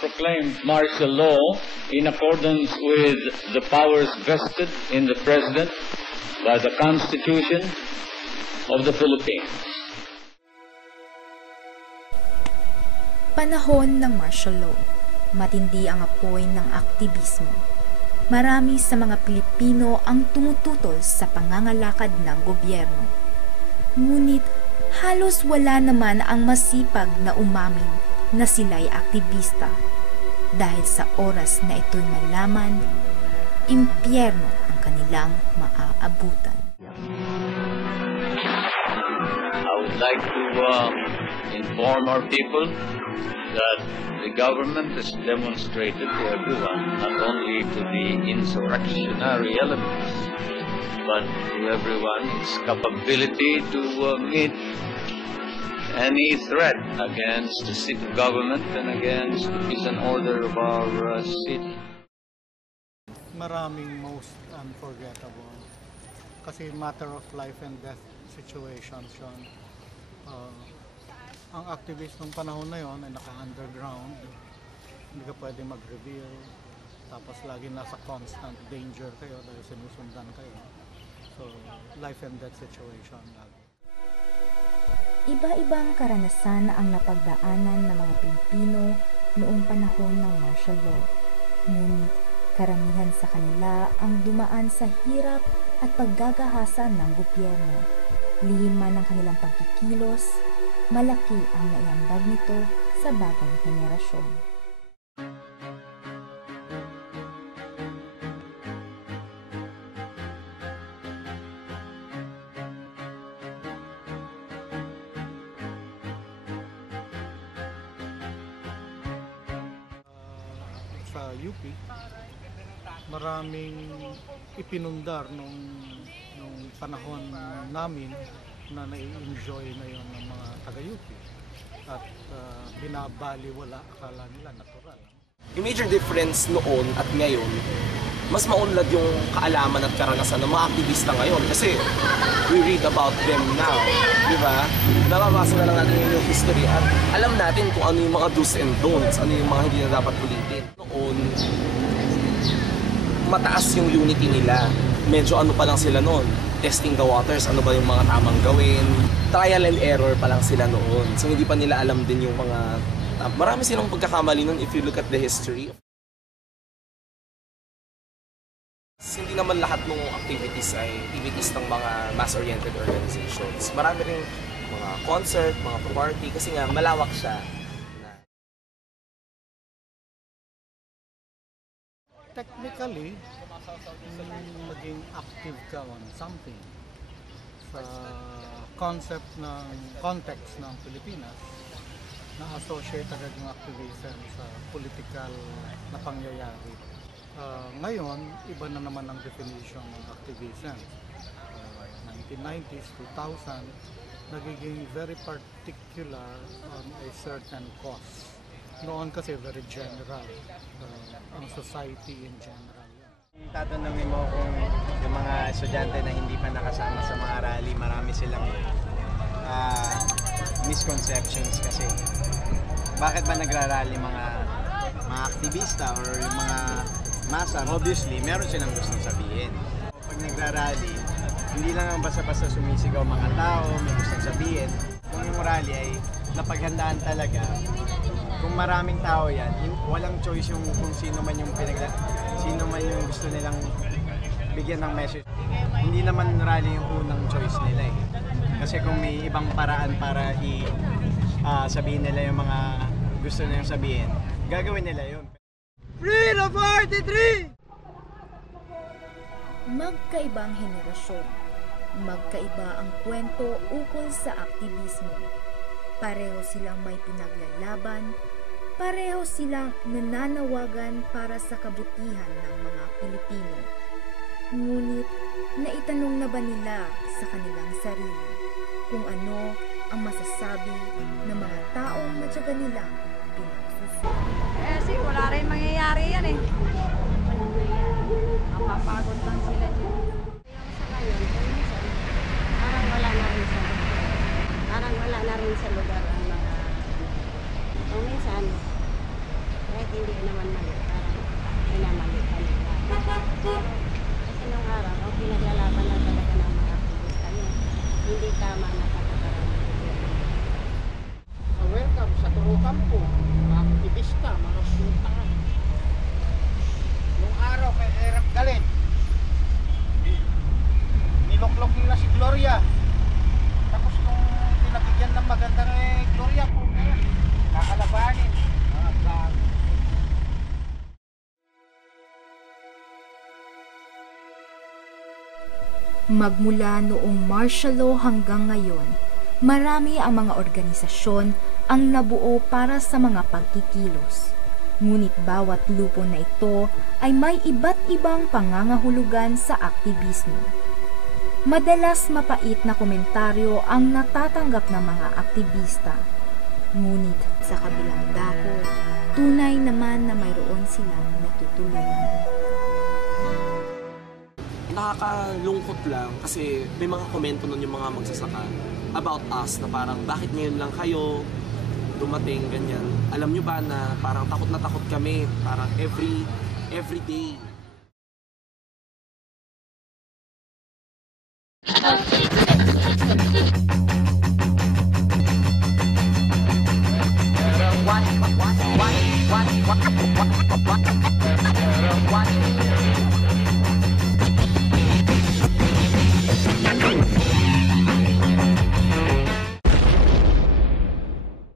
Proclaimed martial law in accordance with the powers vested in the President by the Constitution of the Philippines. Panahon ng martial law, matindi ang apoy ng aktivismo. Marami sa mga Pilipino ang tumututol sa pangangalakad ng gobyerno. Ngunit halos wala naman ang masipag na umamin na sila'y aktivista. Dahil sa oras na ito'y malaman, impyerno ang kanilang maaabutan. I would like to inform our people that the government has demonstrated to everyone, not only to the insurrectionary elements, but to everyone its capability to meet any threat against the seat of government and against the peace and order of our city. Maraming most unforgettable kasi matter of life and death situations yun. Ang activist ng panahon na yon ay naka-underground, hindi ka pwede mag-reveal, tapos lagi nasa constant danger kayo dahil sinusundan kayo. So, life and death situation lagi. Iba-ibang karanasan ang napagdaanan ng mga Pilipino noong panahon ng martial law. Ngunit karamihan sa kanila ang dumaan sa hirap at paggagahasa ng gobyerno. Lihim man ang kanilang pagkikilos, malaki ang naiambag nito sa bagong henerasyon. Sa UP, maraming ipinundar nung panahon namin na nai-enjoy na yon ng mga taga-UP at binabaliwala, akala nila natural. Yung major difference noon at ngayon, mas maunlad yung kaalaman at karanasan ng mga aktivista ngayon kasi we read about them now, di ba? Nababasa na lang natin yung history at alam natin kung ano yung mga do's and don'ts, ano yung mga hindi na dapat ulitin. Noon, mataas yung unity nila. Medyo ano pa lang sila noon, testing the waters, ano ba yung mga tamang gawin. Trial and error pa lang sila noon. So hindi pa nila alam din yung mga... marami silang pagkakamali noon if you look at the history. Hindi naman lahat ng activities ay activities ng mga mass-oriented organizations. Marami rin mga concert, mga party, kasi nga malawak siya. Technically, maging active ka on something sa concept ng context ng Pilipinas na associate agad yung activism sa political na pangyayari. Ngayon, iba na naman ang definition ng activism. 1990s, 2000, nagiging very particular on a certain cause. Noon kasi very general, ang society in general. Tatanungin mo kung yung mga estudyante na hindi pa nakasama sa mga rally, marami silang misconceptions kasi. Bakit ba nagrarally mga aktivista or yung mga masa? Obviously, meron silang gustong sabihin. Pag nagrarally, hindi lang basta-basta sumisigaw mga tao, may gustong sabihin. Kung yung rally ay napaghandaan talaga, kung maraming tao yan, walang choice yung kung sino man yung gusto nilang bigyan ng message. Hindi naman rally yung unang choice nila eh. Kasi kung may ibang paraan para sabihin nila yung mga gusto nilang sabihin, gagawin nila yun. Freedom 43! Magkaibang henerasyon, magkaiba ang kwento ukol sa aktivismo. Pareho silang may pinaglalaban, Pareho silang nananawagan para sa kabutihan ng mga Pilipino. Ngunit naitanong na ba nila sa kanilang sarili kung ano ang masasabi ng mga taong matyaga nilang pinagsusunod? Kasi wala rin mangyayari yan eh. Mapapagod lang sila dyan. Yung sa ngayon, minsan, parang wala na rin sa lugar ang mga kung minsan, kahit hindi naman mali, parang minamali ka nila. Kasi nung araw, pinaglalaban na talaga ng mga aktivista yun. Hindi tama na katataran ng gobyerno. Welcome sa Turo Campo, mga aktivista, mga sultan. Nung araw kay Erap Galit, niloklok nila si Gloria. Tapos nung pinabigyan ng magandang Gloria po, kakalabanin. Magmula noong martial law hanggang ngayon, marami ang mga organisasyon ang nabuo para sa mga pagkikilos. Ngunit bawat lupo na ito ay may iba't ibang pangangahulugan sa aktivismo. Madalas mapait na komentaryo ang natatanggap ng mga aktivista. Ngunit sa kabilang dako, tunay naman na mayroon silang natutulungan. Nakakalungkot lang kasi may mga komento nun yung mga magsasaka about us na parang bakit ngayon lang kayo dumating ganyan. Alam nyo ba na parang takot na takot kami parang every day. What?